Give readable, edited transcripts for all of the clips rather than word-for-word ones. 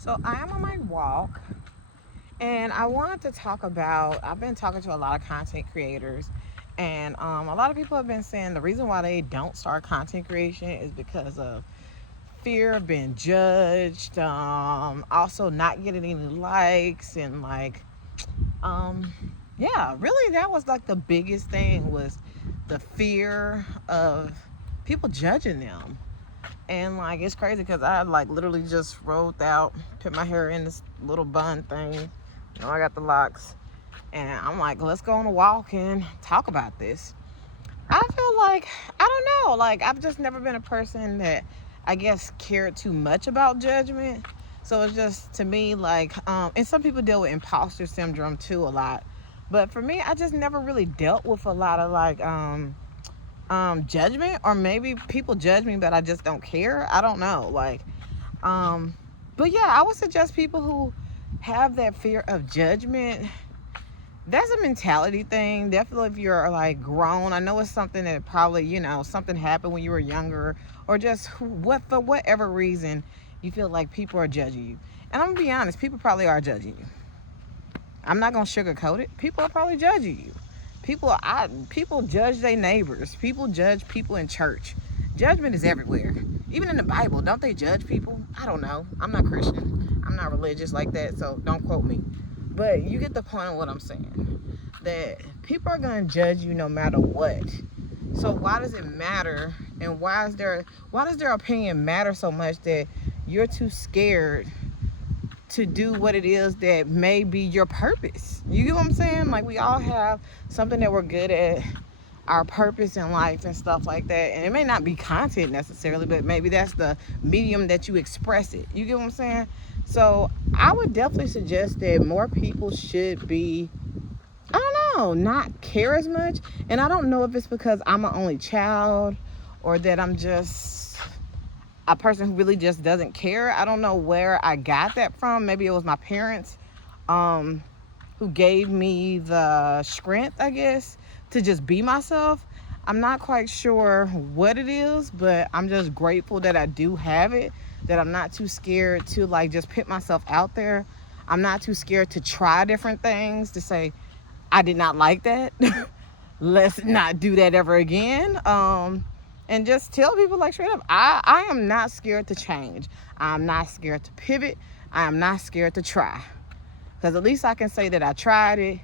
So I am on my walk and I wanted to talk about, I've been talking to a lot of content creators and a lot of people have been saying the reason why they don't start content creation is because of fear of being judged, also not getting any likes and um, yeah, really that was like the biggest thing was the fear of people judging them. And like it's crazy because I like literally just rolled out, put my hair in this little bun thing. You know, I got the locks, and I'm like, let's go on a walk and talk about this. I feel like I don't know, like I've just never been a person that I guess cared too much about judgment. So it's just to me like, and some people deal with imposter syndrome too a lot, but for me, I just never really dealt with a lot of judgment, or maybe people judge me but I just don't care. I don't know, um but yeah, I would suggest people who have that fear of judgment, that's a mentality thing. Definitely if you're like grown, I know it's something that probably, something happened when you were younger, or just what for whatever reason you feel like people are judging you. And I'm gonna be honest, people probably are judging you. I'm not gonna sugarcoat it. People are probably judging you. People judge their neighbors. People judge people in church. Judgment is everywhere. Even in the Bible, don't they judge people? I don't know. I'm not Christian. I'm not religious like that, so don't quote me. But you get the point of what I'm saying. That people are gonna judge you no matter what. So why does it matter? And why does their opinion matter so much that you're too scared to do what it is that may be your purpose? You get what I'm saying? Like we all have something that we're good at, our purpose in life and stuff like that. And it may not be content necessarily, but maybe that's the medium that you express it. You get what I'm saying? So I would definitely suggest that more people should be, I don't know, not care as much. And I don't know if it's because I'm an only child or that I'm just a person who really just doesn't care. I don't know where I got that from. Maybe it was my parents um, who gave me the strength, I guess, to just be myself. I'm not quite sure what it is, but I'm just grateful that I do have it, that I'm not too scared to like just put myself out there. I'm not too scared to try different things, to say, I did not like that. Let's not do that ever again. And just tell people like straight up, I am not scared to change. I'm not scared to pivot. I am not scared to try. Because at least I can say that I tried it.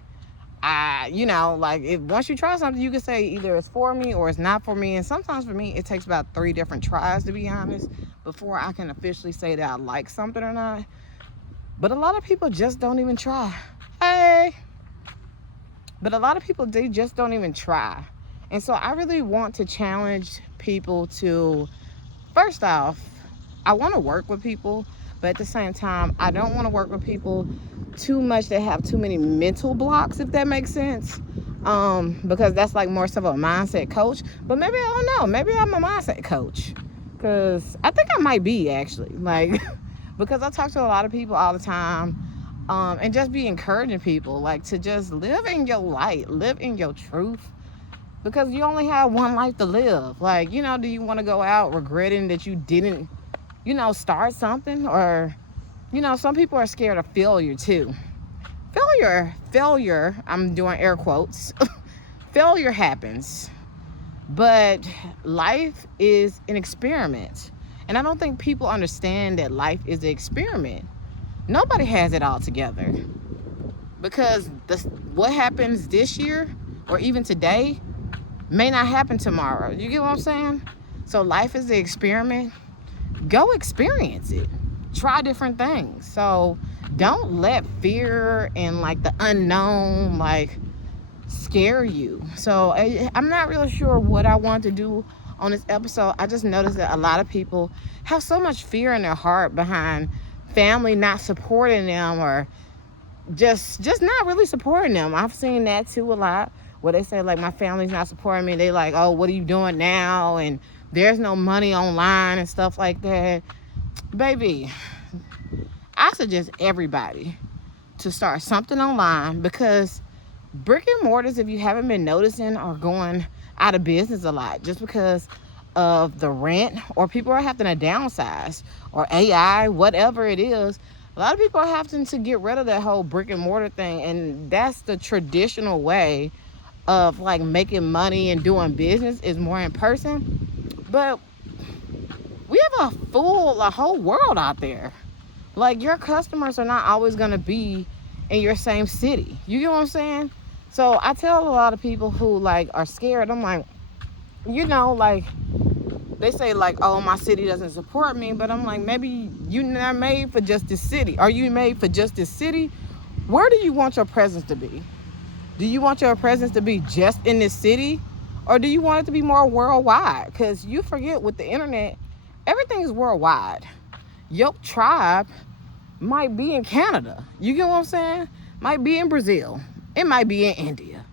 Like if once you try something, you can say either it's for me or it's not for me. And sometimes for me, it takes about 3 different tries, to be honest, before I can officially say that I like something or not. But a lot of people just don't even try. Hey. But a lot of people, they just don't even try. And so I really want to challenge people to, first off, I want to work with people, but at the same time, I don't want to work with people too much that have too many mental blocks, if that makes sense. Because that's like more so of a mindset coach. But maybe, I don't know, maybe I'm a mindset coach. Because I think I might be, actually. Like, because I talk to a lot of people all the time. And just be encouraging people, like, to just live in your light, live in your truth, because you only have one life to live. Like, do you want to go out regretting that you didn't, start something? Or, some people are scared of failure too. Failure, I'm doing air quotes. Failure happens, but life is an experiment. And I don't think people understand that life is an experiment. Nobody has it all together, because what happens this year or even today may not happen tomorrow. You get what I'm saying? So life is an experiment. Go experience it. Try different things. So don't let fear and like the unknown like scare you. So I'm not really sure what I want to do on this episode. I just noticed that a lot of people have so much fear in their heart behind family not supporting them, or just not really supporting them. I've seen that too a lot, where they say like, my family's not supporting me. They like, oh, what are you doing now? And there's no money online and stuff like that. Baby, I suggest everybody to start something online, because brick and mortars, if you haven't been noticing, are going out of business a lot just because of the rent, or people are having to downsize, or AI, whatever it is. A lot of people are having to get rid of that whole brick and mortar thing, and that's the traditional way of like making money and doing business is more in person. But we have a whole world out there. Like, your customers are not always gonna be in your same city. You get what I'm saying? So I tell a lot of people who like are scared, I'm like, like they say like, oh, my city doesn't support me, but I'm like, maybe you're not made for just this city. Are you made for just this city? Where do you want your presence to be? Do you want your presence to be just in this city, or do you want it to be more worldwide? Because you forget, with the internet, everything is worldwide. Your tribe might be in Canada. You get what I'm saying? Might be in Brazil. It might be in India.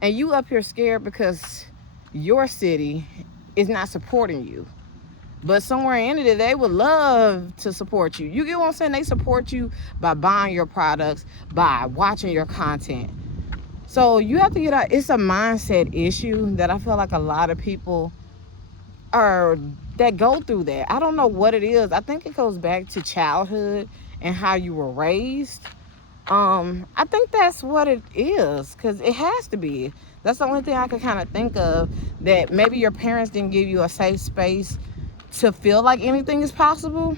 And you up here scared because your city is not supporting you. But somewhere in India, they would love to support you. You get what I'm saying? They support you by buying your products, by watching your content. So you have to get out. It's a mindset issue that I feel like a lot of people that go through that. I don't know what it is. I think it goes back to childhood and how you were raised. I think that's what it is, because it has to be. That's the only thing I can kind of think of, that maybe your parents didn't give you a safe space to feel like anything is possible,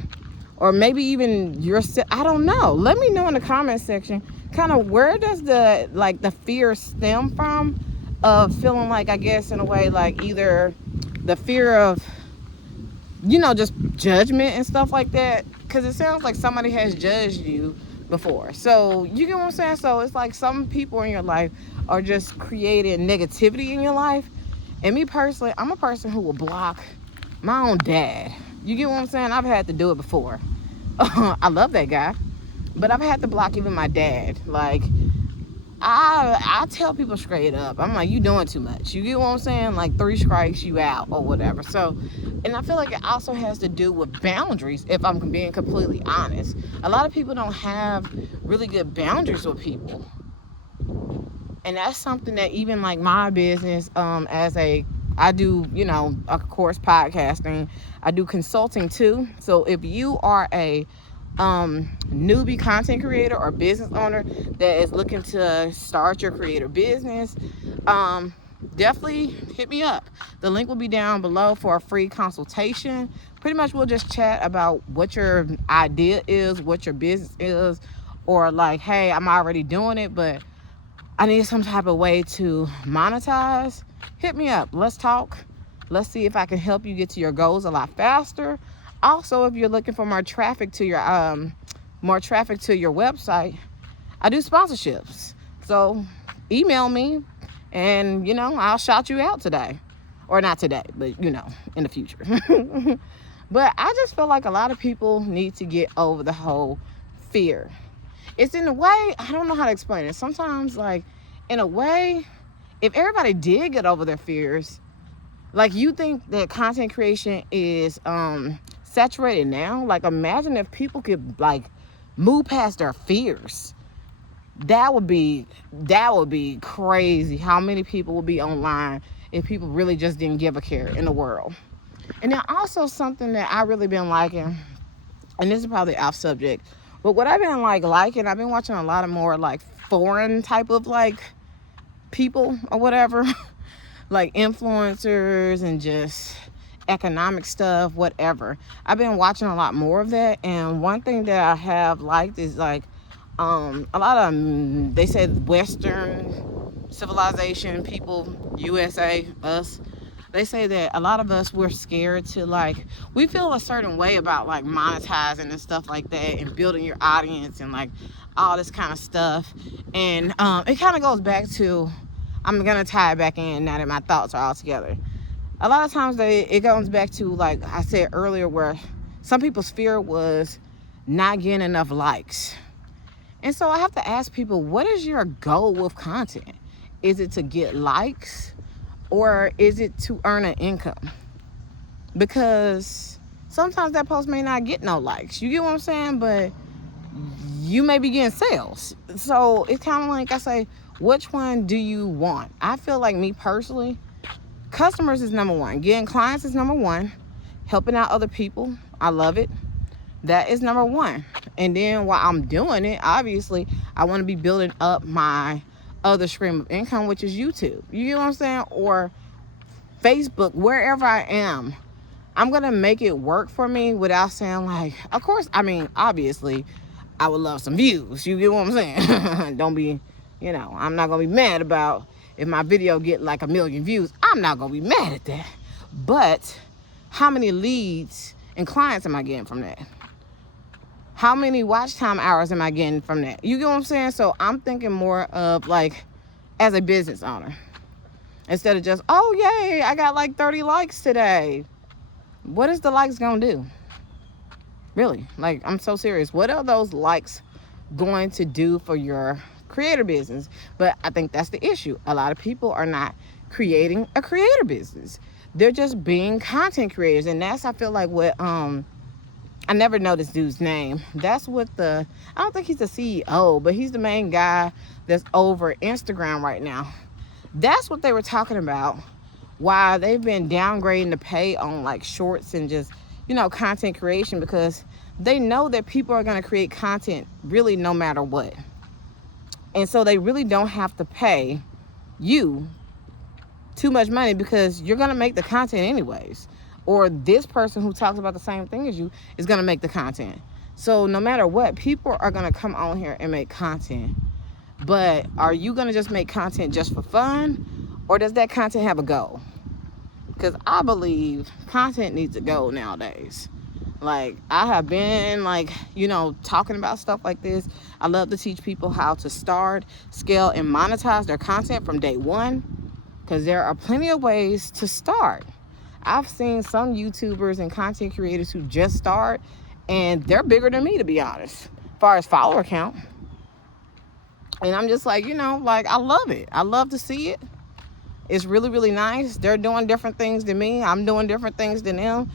or maybe even I don't know. Let me know in the comment section kind of where does the fear stem from, of feeling like, I guess in a way, like either the fear of just judgment and stuff like that, because it sounds like somebody has judged you before. So you get what I'm saying? So it's like some people in your life are just creating negativity in your life. And me personally, I'm a person who will block my own dad. You get what I'm saying? I've had to do it before. I love that guy, but I've had to block even my dad. Like, I tell people straight up, I'm like, you doing too much. You get what I'm saying? Like, 3 strikes, you out, or whatever. So, and I feel like it also has to do with boundaries, if I'm being completely honest. A lot of people don't have really good boundaries with people. And that's something that even like my business, I do, of course, podcasting. I do consulting too. So if you are a newbie content creator or business owner that is looking to start your creator business, definitely hit me up. The link will be down below for a free consultation. Pretty much we'll just chat about what your idea is, what your business is, or like, hey, I'm already doing it, but I need some type of way to monetize. Hit me up. Let's talk. Let's see if I can help you get to your goals a lot faster. Also, if you're looking for more traffic to your website, I do sponsorships. So email me, and I'll shout you out today, or not today, but in the future. But I just feel like a lot of people need to get over the whole fear. It's in a way, I don't know how to explain it. Sometimes, like, in a way, if everybody did get over their fears, like, you think that content creation is saturated now? Like, imagine if people could, like, move past their fears. That would be crazy. How many people would be online if people really just didn't give a care in the world? And then also something that I really been liking, and this is probably off subject, but what I've been liking, I've been watching a lot of more like foreign type of like people or whatever, like influencers and just economic stuff, whatever. I've been watching a lot more of that, and one thing that I have liked is like a lot of they said Western civilization people, USA, us. They say that a lot of us, we're scared to we feel a certain way about like monetizing and stuff like that, and building your audience and like all this kind of stuff. And it kind of goes back to, I'm gonna tie it back in now that my thoughts are all together. A lot of times it goes back to, like I said earlier, where some people's fear was not getting enough likes. And so I have to ask people, what is your goal with content? Is it to get likes? Or is it to earn an income? Because sometimes that post may not get no likes. You get what I'm saying? But you may be getting sales. So it's kind of like I say, which one do you want? I feel like, me personally, customers is number one. Getting clients is number one. Helping out other people, I love it. That is number one. And then while I'm doing it, obviously, I want to be building up my other stream of income, which is YouTube. You get what I'm saying? Or Facebook, wherever I am. I'm going to make it work for me without saying like, of course, I mean, obviously, I would love some views. You get what I'm saying? Don't be, I'm not going to be mad about if my video get like 1 million views. I'm not going to be mad at that. But how many leads and clients am I getting from that? How many watch time hours am I getting from that? You get what I'm saying? So I'm thinking more of like as a business owner. Instead of just, oh, yay, I got like 30 likes today. What is the likes going to do? Really? Like, I'm so serious. What are those likes going to do for your creator business? But I think that's the issue. A lot of people are not creating a creator business. They're just being content creators. And that's, I feel like, what, I never know this dude's name. That's what I don't think he's the CEO, but he's the main guy that's over Instagram right now. That's what they were talking about. Why they've been downgrading the pay on like shorts and just, content creation, because they know that people are going to create content really no matter what. And so they really don't have to pay you too much money because you're going to make the content anyways. Or this person who talks about the same thing as you is going to make the content. So no matter what, people are going to come on here and make content. But are you going to just make content just for fun? Or does that content have a goal? Because I believe content needs a goal nowadays. Like, I have been like, talking about stuff like this. I love to teach people how to start, scale, and monetize their content from day one. Because there are plenty of ways to start. I've seen some YouTubers and content creators who just start, and they're bigger than me, to be honest, as far as follower count. And I'm just like, I love it. I love to see it. It's really, really nice. They're doing different things than me. I'm doing different things than them.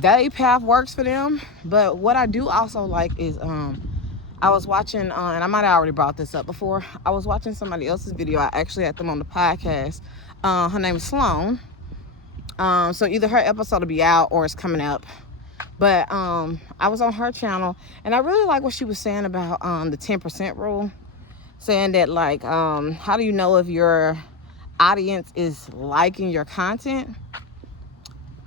That path works for them. But what I do also like is, I was watching, and I might have already brought this up before. I was watching somebody else's video. I actually had them on the podcast. Her name is Sloan. So either her episode will be out or it's coming up. But I was on her channel, and I really like what she was saying about the 10% rule. Saying that, like, how do you know if your audience is liking your content?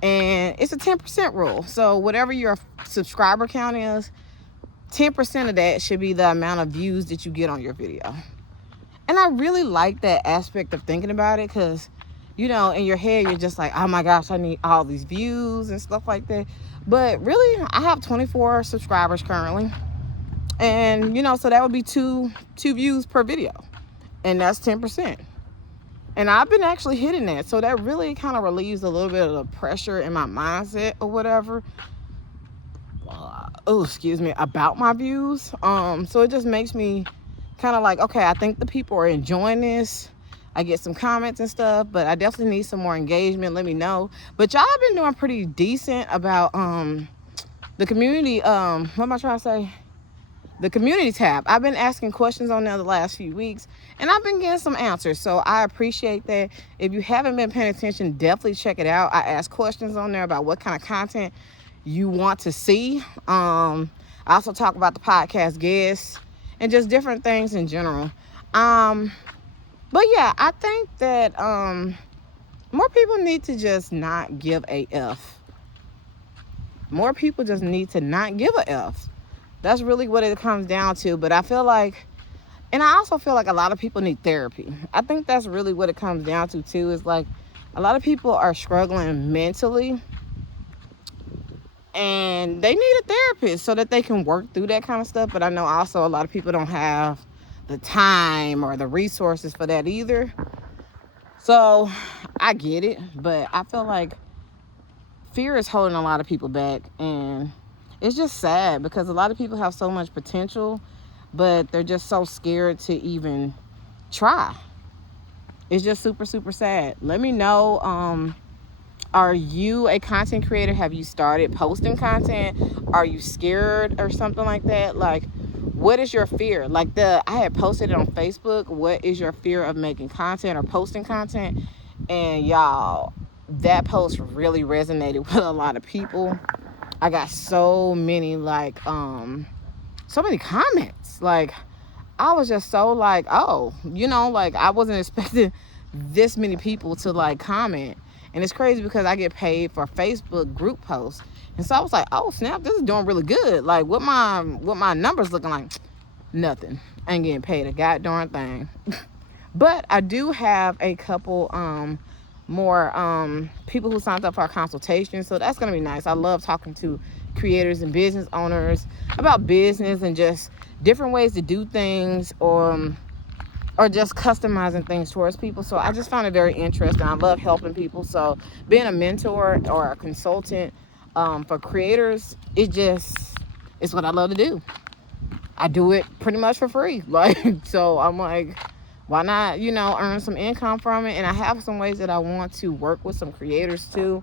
And it's a 10% rule. So whatever your subscriber count is, 10% of that should be the amount of views that you get on your video. And I really like that aspect of thinking about it, because in your head, you're just like, oh my gosh, I need all these views and stuff like that. But really, I have 24 subscribers currently. And, so that would be two views per video. And that's 10%. And I've been actually hitting that. So that really kind of relieves a little bit of the pressure in my mindset or whatever. About my views. So it just makes me kind of like, okay, I think the people are enjoying this. I get some comments and stuff, but I definitely need some more engagement. Let me know. But y'all have been doing pretty decent about the community. What am I trying to say? The community tab. I've been asking questions on there the last few weeks, and I've been getting some answers. So I appreciate that. If you haven't been paying attention, definitely check it out. I ask questions on there about what kind of content you want to see. I also talk about the podcast guests and just different things in general. But yeah, I think that more people need to just not give a F. More people just need to not give a F. That's really what it comes down to. But I feel like, and I also feel like a lot of people need therapy. I think that's really what it comes down to too, is like a lot of people are struggling mentally, and they need a therapist so that they can work through that kind of stuff. But I know also a lot of people don't have the time or the resources for that either. So I get it, but I feel like fear is holding a lot of people back, and it's just sad because a lot of people have so much potential, but they're just so scared to even try. It's just super, super sad. Let me know, are you a content creator? Have you started posting content? Are you scared or something like that? Like, what is your fear? Like I had posted it on Facebook. What is your fear of making content or posting content? And y'all, that post really resonated with a lot of people. I got so many so many comments. Like, I was just so like, oh, like I wasn't expecting this many people to like comment. And it's crazy because I get paid for Facebook group posts. And so I was like, oh snap, this is doing really good. Like, what my numbers looking like? Nothing. I ain't getting paid a goddamn thing. But I do have a couple more people who signed up for our consultation, so that's gonna be nice. I love talking to creators and business owners about business and just different ways to do things, or just customizing things towards people. So I just found it very interesting. I love helping people. So being a mentor or a consultant for creators, it's what I love to do. I do it pretty much for free. Like, so I'm like, why not, earn some income from it? And I have some ways that I want to work with some creators too.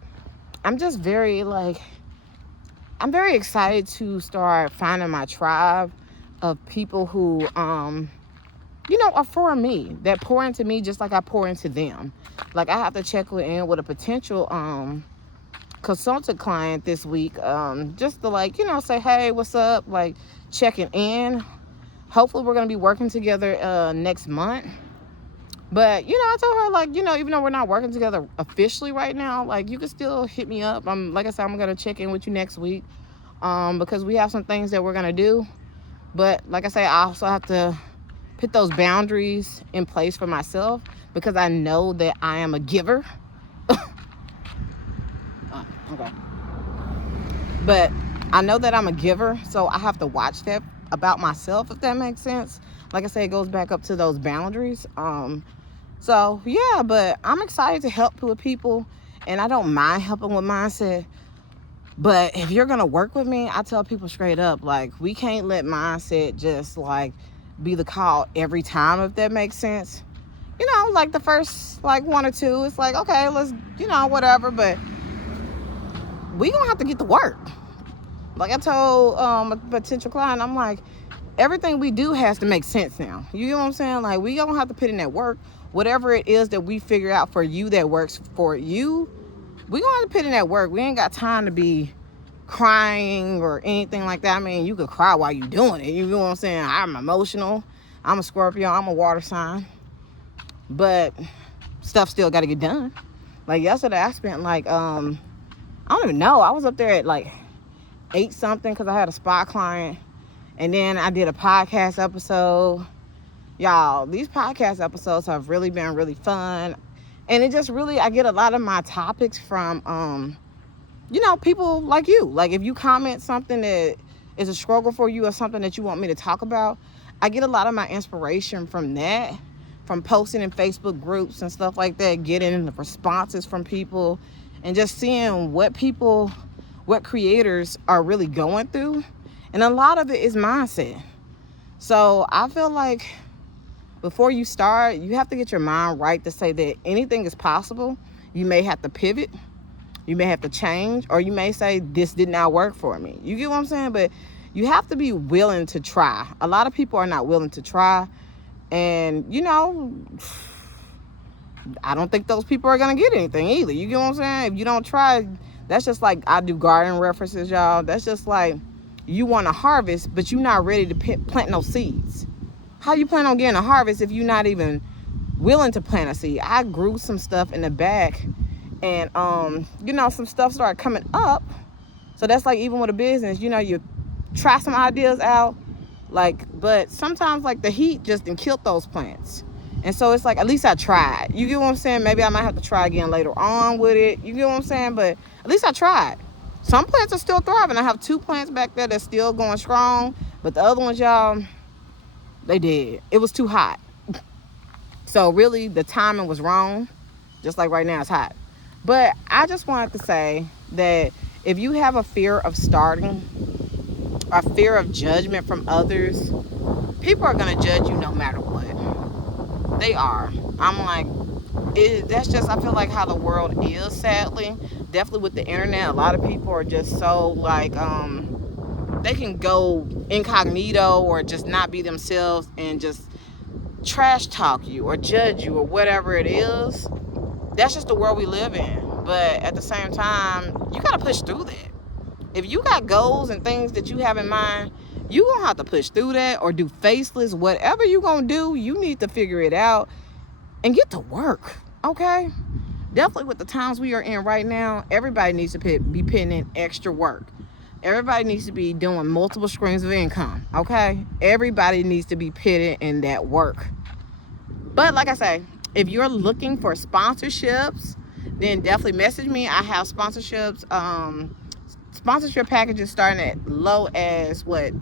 I'm just I'm very excited to start finding my tribe of people who, are for me, that pour into me just like I pour into them. Like, I have to check in with a potential consultant client this week, just to say, hey, what's up? Like, checking in. Hopefully we're going to be working together next month. But, I told her, like, even though we're not working together officially right now, like, you can still hit me up. Like I said, I'm going to check in with you next week because we have some things that we're going to do. But like I say, I also have to put those boundaries in place for myself because I know that I am a giver. Okay. But I know that I'm a giver, so I have to watch that about myself, if that makes sense. Like I say, it goes back up to those boundaries. So yeah, but I'm excited to help with people, and I don't mind helping with mindset. But if you're gonna work with me, I tell people straight up, like, we can't let mindset just like be the call every time, if that makes sense. Like the first like one or two, it's like, okay, let's whatever, but we gonna have to get to work. Like I told a potential client, I'm like, everything we do has to make sense now. You know what I'm saying? Like, we gonna have to put in that work. Whatever it is that we figure out for you that works for you, we gonna have to put in that work. We ain't got time to be crying or anything like that. I mean, you could cry while you doing it. You know what I'm saying? I'm emotional. I'm a Scorpio. I'm a water sign. But stuff still got to get done. Like yesterday, I spent like, I don't even know. I was up there at like 8 something because I had a spa client. And then I did a podcast episode. Y'all, these podcast episodes have really been really fun. And it just really, I get a lot of my topics from, people like you. Like, if you comment something that is a struggle for you or something that you want me to talk about, I get a lot of my inspiration from that, from posting in Facebook groups and stuff like that, getting the responses from people and just seeing what creators are really going through. And a lot of it is mindset. So I feel like before you start, you have to get your mind right to say that anything is possible. You may have to pivot. You may have to change, or you may say, this did not work for me. You get what I'm saying? But you have to be willing to try. A lot of people are not willing to try. And, I don't think those people are going to get anything either. You get what I'm saying? If you don't try, that's just like, I do garden references, y'all. That's just like, you want to harvest, but you're not ready to plant no seeds. How you plan on getting a harvest if you're not even willing to plant a seed? I grew some stuff in the back, and some stuff started coming up. So that's like, even with a business, you try some ideas out, but sometimes like the heat just done killed those plants. And so it's like, at least I tried. You get what I'm saying? Maybe I might have to try again later on with it. You get what I'm saying? But at least I tried. Some plants are still thriving. I have 2 plants back there that's still going strong, but the other ones, y'all, they did. It was too hot. So really, the timing was wrong. Just like right now, it's hot. But I just wanted to say that if you have a fear of starting, or fear of judgment from others, people are going to judge you no matter what. They are. I'm like, that's just, I feel like how the world is, sadly. Definitely with the internet, a lot of people are just so like, they can go incognito or just not be themselves and just trash talk you or judge you or whatever it is. That's just the world we live in. But at the same time, you gotta push through that. If you got goals and things that you have in mind, you gonna have to push through that or do faceless. Whatever you gonna do, you need to figure it out and get to work, okay? Definitely with the times we are in right now, everybody needs to be putting in extra work. Everybody needs to be doing multiple streams of income, okay? Everybody needs to be putting in that work. But like I say, if you're looking for sponsorships, then definitely message me. I have sponsorships, sponsorship packages starting at low as what?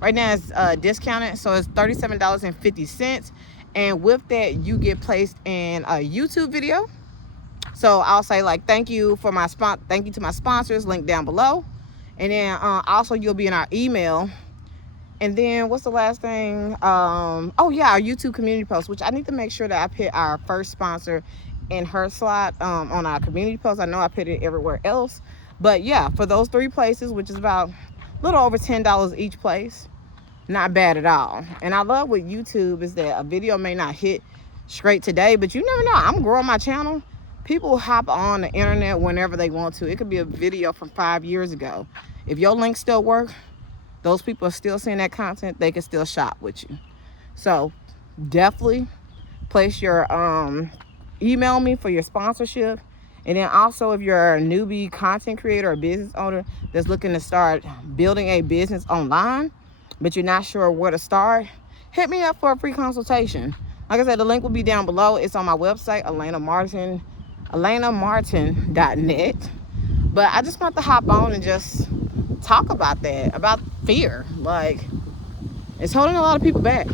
Right now it's discounted, so it's $37.50. And with that, you get placed in a YouTube video. So I'll say like, thank you to my sponsors, link down below. And then also you'll be in our email. And then what's the last thing? Oh yeah, our YouTube community post, which I need to make sure that I put our first sponsor in her slot on our community post. I know I put it everywhere else. But yeah, for those 3 places, which is about a little over $10 each place, not bad at all. And I love with YouTube is that a video may not hit straight today, but you never know. I'm growing my channel. People hop on the internet whenever they want to. It could be a video from 5 years ago. If your links still work, those people are still seeing that content, they can still shop with you. So definitely place your email me for your sponsorship. And then also, if you're a newbie content creator or business owner that's looking to start building a business online, but you're not sure where to start, hit me up for a free consultation. Like I said, the link will be down below. It's on my website, elenamartin.net. But I just want to hop on and just talk about that, about fear. Like, it's holding a lot of people back.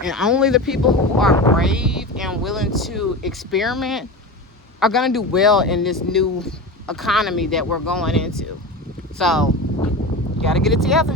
And only the people who are brave and willing to experiment are going to do well in this new economy that we're going into. So, you got to get it together.